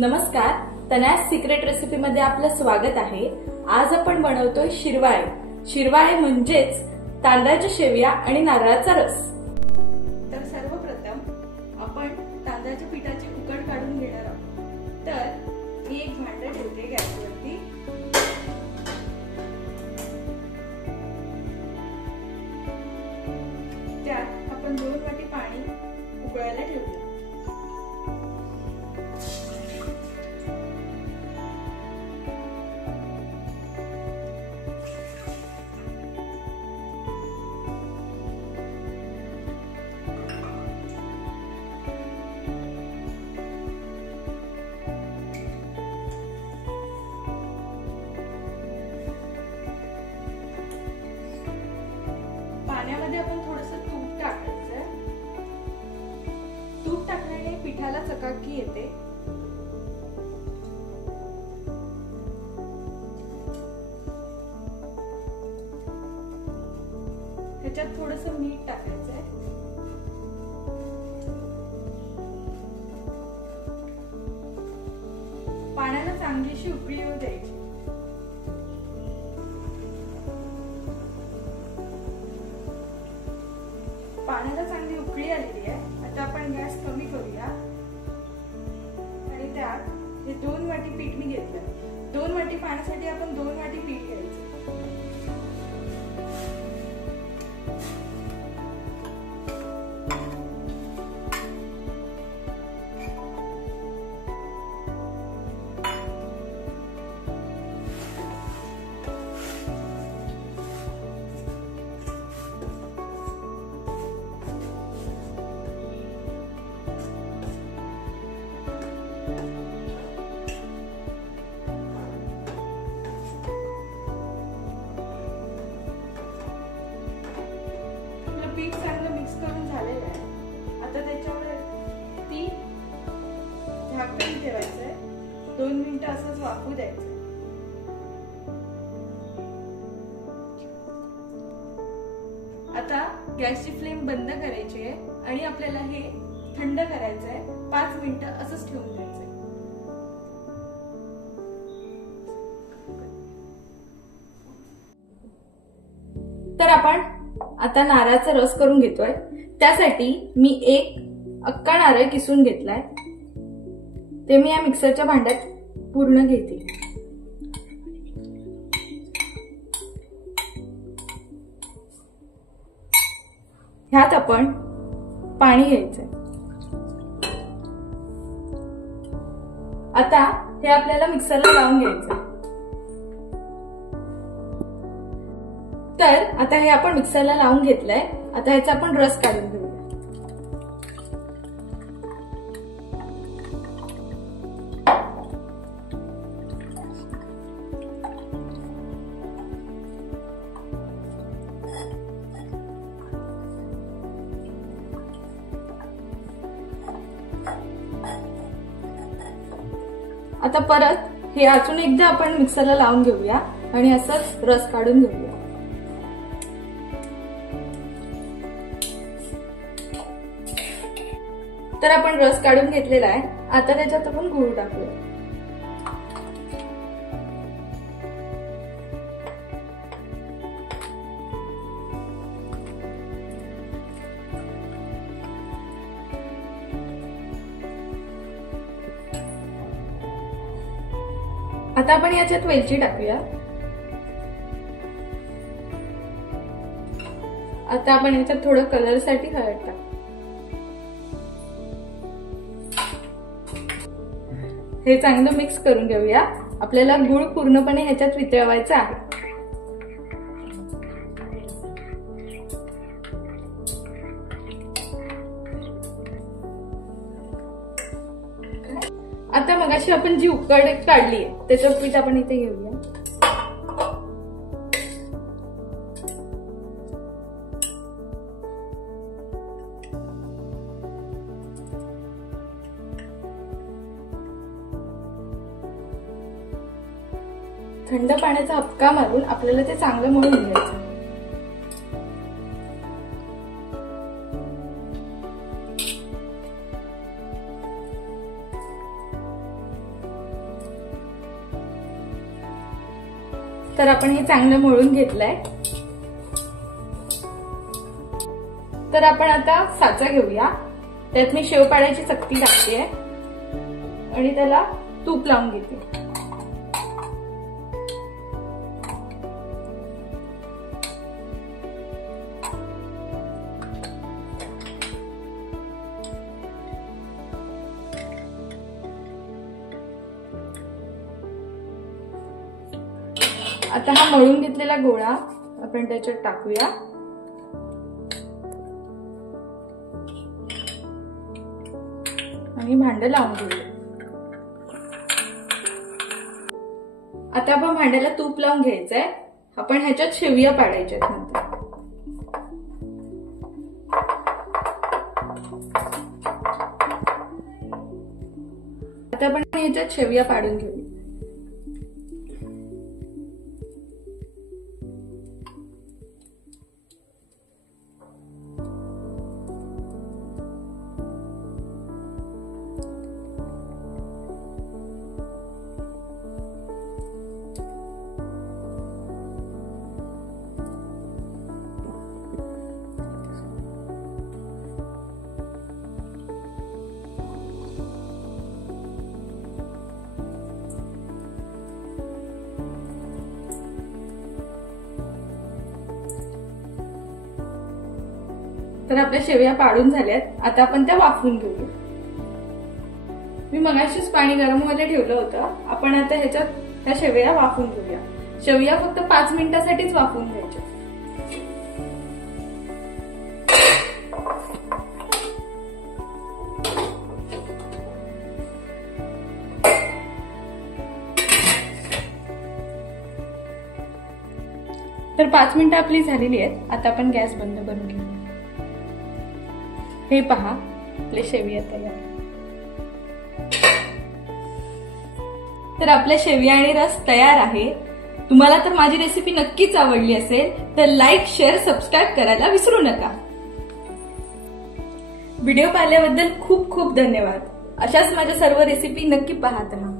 नमस्कार, तनया's secret recipe मध्ये आपलं स्वागत आहे। आज आपण बनवतोय शिरवाळे। शिरवाळे म्हणजेच तांदळाच्या शेवया आणि नारळाचा रस। तर सर्वप्रथम आपण तांदळाच्या पिठाची उकड काढून घेणार आहोत। तर मी एक भांडं ठेवते गॅसवरती। त्यात आपण 2 वाटी पाणी उकळायला ठेवूया। पाण्यामध्ये आपण थोडंसं तूप टाकायचं। तूप टाकल्याने पिठाला चकाकी येते। ह्याच्यात थोडंसं मीठ टाकायचंय। पाण्याला चांगलीशी उकळी येऊ द्यायची। पाण्याला चांगली उकळी आलेली आहे। आता आपण गॅस कमी करूया आणि त्यात हे 2 वाटी पीठ मी घेतलं। 2 वाटी पाण्यासाठी आपण 2 वाटी पीठ घ्यायचं। पीठ चांगलं मिक्स करून झालेलं आहे। आता त्याच्यावर ती झाकण ठेवायचंय। 2 मिनिटं असंच वाफू द्यायचं। आता गॅसची फ्लेम बंद करायची आहे आणि आपल्याला हे थंड करायचंय। 5 मिनिटं असंच ठेवून द्यायचंय। तर आपण आता नारळाचा रस करून घेतोय। त्यासाठी मी एक अख्खा नारळ किसून घेतलाय। ते मी या मिक्सरच्या भांड्यात पूर्ण घेते। ह्यात आपण पाणी घ्यायचंय। आता हे आपल्याला मिक्सरला लावून घ्यायचं। तर आता हे आपण मिक्सरला लावून घेतलंय। आता ह्याचा आपण रस काढून घेऊया। आता परत हे अजून एकदा आपण मिक्सरला लावून घेऊया आणि असंच रस काढून घेऊया। तर आपण रस काढून घेतलेला आहे। आता त्याच्यात आपण गूळ टाकूया। आता आपण याच्यात वेलची टाकूया। आता आपण याच्यात थोडं कलरसाठी हळद टाकू। हे चांगलं मिक्स करून घेऊया। आपल्याला गूळ पूर्णपणे ह्याच्यात वितळवायचा आहे। आता मगाशी आपण जी उकड काढली आहे त्याचं पीठ आपण इथे घेऊया। थंड पाण्याचा हपका मारून आपल्याला ते चांगलं मळून घ्यायचं। तर आपण हे चांगलं मळून घेतलंय. तर आपण आता साचा घेऊया. त्यात मी शेव पाडायची चकती टाकतेय आणि त्याला तूप लावून घेते. आता हा मळून घेतलेला गोळा आपण त्याच्यात टाकूया. आणि भांड लावून घेऊया. आता आपण भांड्याला तूप लावून घ्यायचंय. आपण ह्याच्यात शेवया पाडायच्या नंतर. आता आपण ह्याच्यात शेवया पाडून घेऊया. तर आपल्या शेवया पाडून झाल्यात. आता आपण त्या वाफवून घेऊया. मी मगाशीच पाणी गरम व्हायला ठेवलं होतं. आपण आता ह्याच्यात त्या शेवया वाफवून घेऊया. शेवया फक्त 5 मिनिटासाठीच वाफवून घ्यायच्या. तर 5 मिनिटं आपली झालेली आहेत. आता आपण गॅस बंद करून घेऊया. हे पहा, आपले शेवया तयार. तर आपल्या शेवया आणि रस तयार आहे. तुम्हाला तर माझी रेसिपी नक्कीच आवडली असेल तर लाईक, शेअर, सबस्क्राईब करायला विसरू नका. व्हिडिओ पाहिल्याबद्दल खूप खूप धन्यवाद. अशाच माझ्या सर्व रेसिपी नक्की पाहत राहा.